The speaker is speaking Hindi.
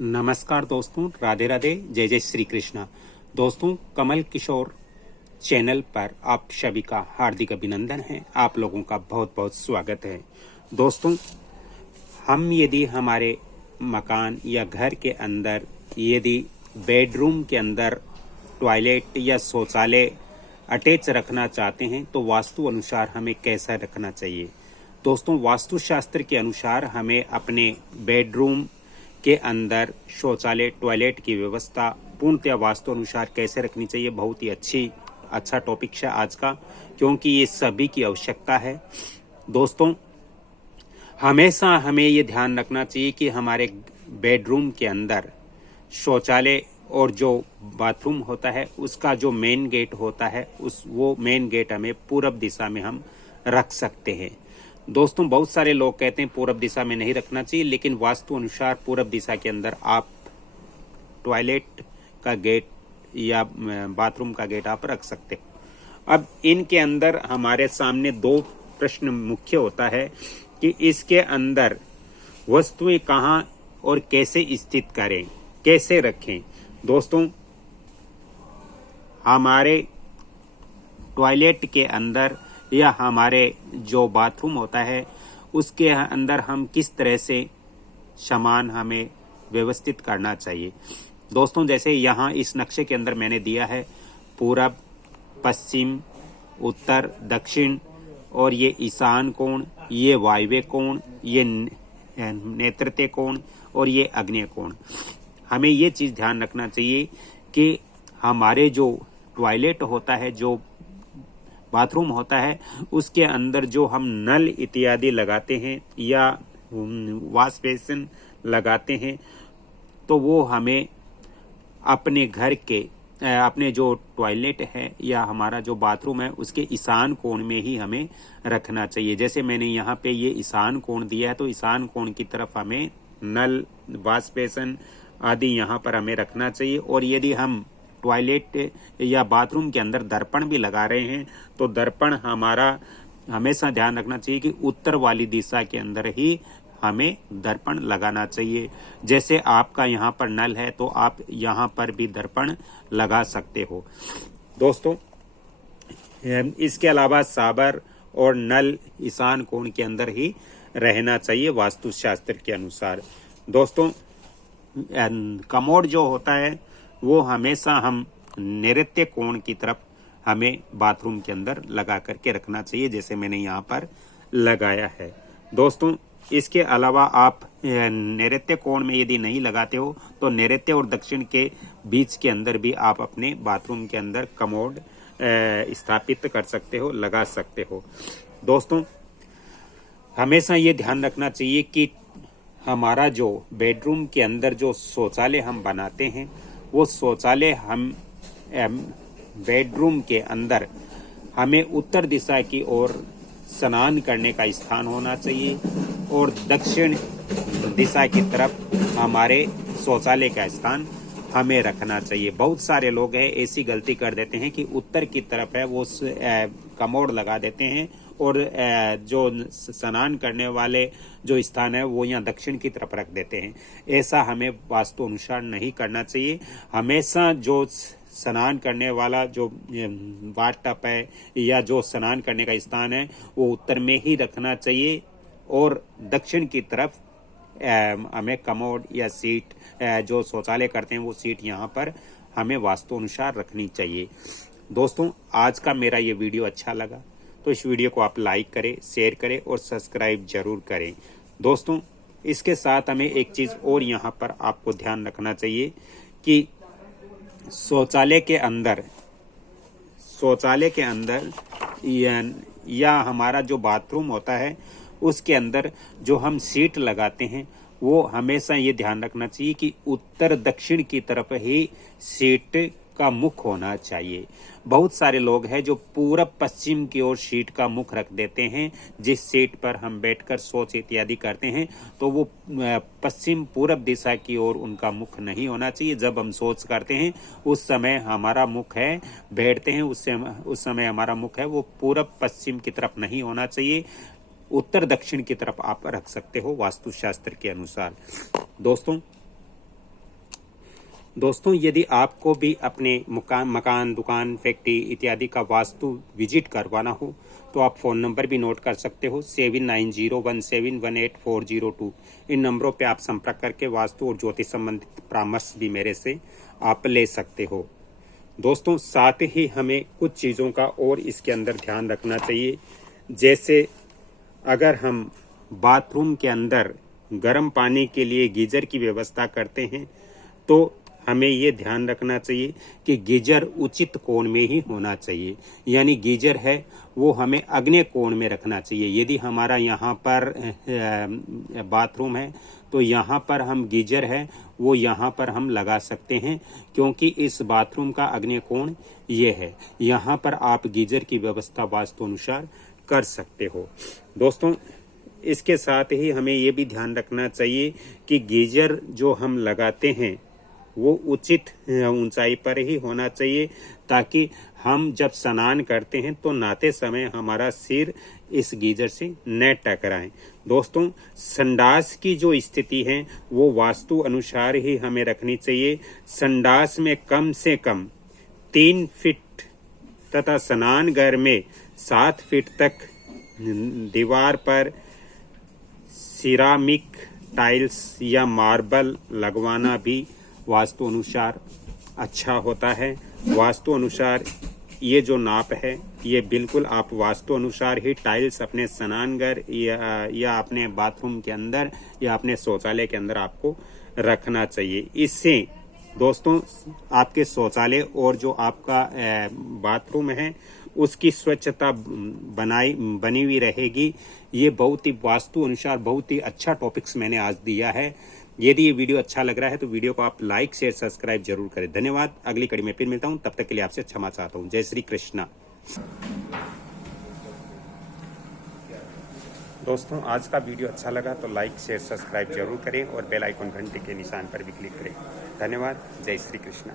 नमस्कार दोस्तों, राधे राधे, जय जय श्री कृष्णा। दोस्तों, कमल किशोर चैनल पर आप सभी का हार्दिक अभिनंदन है। आप लोगों का बहुत बहुत स्वागत है। दोस्तों, हम यदि हमारे मकान या घर के अंदर यदि बेडरूम के अंदर टॉयलेट या शौचालय अटैच रखना चाहते हैं तो वास्तु अनुसार हमें कैसा रखना चाहिए। दोस्तों, वास्तुशास्त्र के अनुसार हमें अपने बेडरूम के अंदर शौचालय टॉयलेट की व्यवस्था पूर्णतः वास्तु अनुसार कैसे रखनी चाहिए, बहुत ही अच्छा टॉपिक है आज का, क्योंकि ये सभी की आवश्यकता है। दोस्तों, हमेशा हमें ये ध्यान रखना चाहिए कि हमारे बेडरूम के अंदर शौचालय और जो बाथरूम होता है उसका जो मेन गेट होता है वो मेन गेट हमें पूरब दिशा में हम रख सकते हैं। दोस्तों, बहुत सारे लोग कहते हैं पूरब दिशा में नहीं रखना चाहिए, लेकिन वास्तु अनुसार पूरब दिशा के अंदर आप टॉयलेट का गेट या बाथरूम का गेट आप रख सकते हो। अब इनके अंदर हमारे सामने दो प्रश्न मुख्य होता है कि इसके अंदर वस्तुएं कहाँ और कैसे स्थित करें, कैसे रखें। दोस्तों, हमारे टॉयलेट के अंदर या हमारे जो बाथरूम होता है उसके अंदर हम किस तरह से सामान हमें व्यवस्थित करना चाहिए। दोस्तों, जैसे यहाँ इस नक्शे के अंदर मैंने दिया है पूरब, पश्चिम, उत्तर, दक्षिण और ये ईशान कोण, ये वायव्य कोण, ये नैऋत्य कोण और ये आग्नेय कोण। हमें ये चीज़ ध्यान रखना चाहिए कि हमारे जो टॉयलेट होता है, जो बाथरूम होता है, उसके अंदर जो हम नल इत्यादि लगाते हैं या वॉश बेसिन लगाते हैं तो वो हमें अपने घर के अपने जो टॉयलेट है या हमारा जो बाथरूम है उसके ईशान कोण में ही हमें रखना चाहिए। जैसे मैंने यहाँ पे ये ईशान कोण दिया है तो ईशान कोण की तरफ हमें नल, वॉश बेसिन आदि यहाँ पर हमें रखना चाहिए। और यदि हम टॉयलेट या बाथरूम के अंदर दर्पण भी लगा रहे हैं तो दर्पण हमारा हमेशा ध्यान रखना चाहिए कि उत्तर वाली दिशा के अंदर ही हमें दर्पण लगाना चाहिए। जैसे आपका यहाँ पर नल है तो आप यहाँ पर भी दर्पण लगा सकते हो। दोस्तों, इसके अलावा साबर और नल ईशान कोण के अंदर ही रहना चाहिए वास्तुशास्त्र के अनुसार। दोस्तों, कमोड जो होता है वो हमेशा हम नैऋत्य कोण की तरफ हमें बाथरूम के अंदर लगा करके रखना चाहिए, जैसे मैंने यहाँ पर लगाया है। दोस्तों, इसके अलावा आप नैऋत्य कोण में यदि नहीं लगाते हो तो नैऋत्य और दक्षिण के बीच के अंदर भी आप अपने बाथरूम के अंदर कमोड स्थापित कर सकते हो, लगा सकते हो। दोस्तों, हमेशा ये ध्यान रखना चाहिए कि हमारा जो बेडरूम के अंदर जो शौचालय हम बनाते हैं वो शौचालय हम बेडरूम के अंदर हमें उत्तर दिशा की ओर स्नान करने का स्थान होना चाहिए और दक्षिण दिशा की तरफ हमारे शौचालय का स्थान हमें रखना चाहिए। बहुत सारे लोग हैं ऐसी गलती कर देते हैं कि उत्तर की तरफ है वो कमोड लगा देते हैं और जो स्नान करने वाले जो स्थान है वो यहाँ दक्षिण की तरफ रख देते हैं। ऐसा हमें वास्तु अनुसार नहीं करना चाहिए। हमेशा जो स्नान करने वाला जो बाथ टब है या जो स्नान करने का स्थान है वो उत्तर में ही रखना चाहिए और दक्षिण की तरफ हमें कमोड या सीट जो शौचालय करते हैं वो सीट यहाँ पर हमें वास्तु अनुसार रखनी चाहिए। दोस्तों, आज का मेरा ये वीडियो अच्छा लगा तो इस वीडियो को आप लाइक करें, शेयर करें और सब्सक्राइब जरूर करें। दोस्तों, इसके साथ हमें एक चीज़ और यहाँ पर आपको ध्यान रखना चाहिए कि शौचालय के अंदर या हमारा जो बाथरूम होता है उसके अंदर जो हम सीट लगाते हैं वो हमेशा ये ध्यान रखना चाहिए कि उत्तर दक्षिण की तरफ ही सीट का मुख होना चाहिए। बहुत सारे लोग हैं जो पूरब पश्चिम की ओर सीट का मुख रख देते हैं। जिस सीट पर हम बैठकर शौच इत्यादि करते हैं तो वो पश्चिम पूरब दिशा की ओर उनका मुख नहीं होना चाहिए। जब हम शौच करते हैं उस समय हमारा मुख है, बैठते हैं उस समय हमारा मुख है वो पूरब पश्चिम की तरफ नहीं होना चाहिए। उत्तर दक्षिण की तरफ आप रख सकते हो वास्तुशास्त्र के अनुसार। दोस्तों, दोस्तों, यदि आपको भी अपने मकान, दुकान, फैक्ट्री इत्यादि का वास्तु विजिट करवाना हो तो आप फ़ोन नंबर भी नोट कर सकते हो 7901718402। इन नंबरों पे आप संपर्क करके वास्तु और ज्योतिष संबंधित परामर्श भी मेरे से आप ले सकते हो। दोस्तों, साथ ही हमें कुछ चीज़ों का और इसके अंदर ध्यान रखना चाहिए। जैसे अगर हम बाथरूम के अंदर गर्म पानी के लिए गीजर की व्यवस्था करते हैं तो हमें ये ध्यान रखना चाहिए कि गीजर उचित कोण में ही होना चाहिए, यानी गीजर है वो हमें आग्नेय कोण में रखना चाहिए। यदि हमारा यहाँ पर बाथरूम है तो यहाँ पर हम गीजर है वो यहाँ पर हम लगा सकते हैं, क्योंकि इस बाथरूम का आग्नेय कोण ये है। यहाँ पर आप गीजर की व्यवस्था वास्तु अनुसार कर सकते हो। दोस्तों, इसके साथ ही हमें ये भी ध्यान रखना चाहिए कि गीजर जो हम लगाते हैं वो उचित ऊंचाई पर ही होना चाहिए, ताकि हम जब स्नान करते हैं तो नहाते समय हमारा सिर इस गीजर से न टकराए। दोस्तों, संडास की जो स्थिति है वो वास्तु अनुसार ही हमें रखनी चाहिए। संडास में कम से कम 3 फीट तथा स्नानघर में 7 फीट तक दीवार पर सिरामिक टाइल्स या मार्बल लगवाना भी वास्तु अनुसार अच्छा होता है। वास्तु अनुसार ये जो नाप है ये बिल्कुल आप वास्तु अनुसार ही टाइल्स अपने स्नानघर या अपने बाथरूम के अंदर या अपने शौचालय के अंदर आपको रखना चाहिए। इससे दोस्तों, आपके शौचालय और जो आपका बाथरूम है उसकी स्वच्छता बनी हुई रहेगी। ये बहुत ही वास्तु अनुसार बहुत ही अच्छा टॉपिक्स मैंने आज दिया है। यदि ये वीडियो अच्छा लग रहा है तो वीडियो को आप लाइक शेयर सब्सक्राइब जरूर करें। धन्यवाद। अगली कड़ी में फिर मिलता हूं, तब तक के लिए आपसे क्षमा चाहता हूं। जय श्री कृष्णा। दोस्तों, आज का वीडियो अच्छा लगा तो लाइक शेयर सब्सक्राइब जरूर करें और बेल आइकन घंटे के निशान पर भी क्लिक करें। धन्यवाद। जय श्री कृष्णा।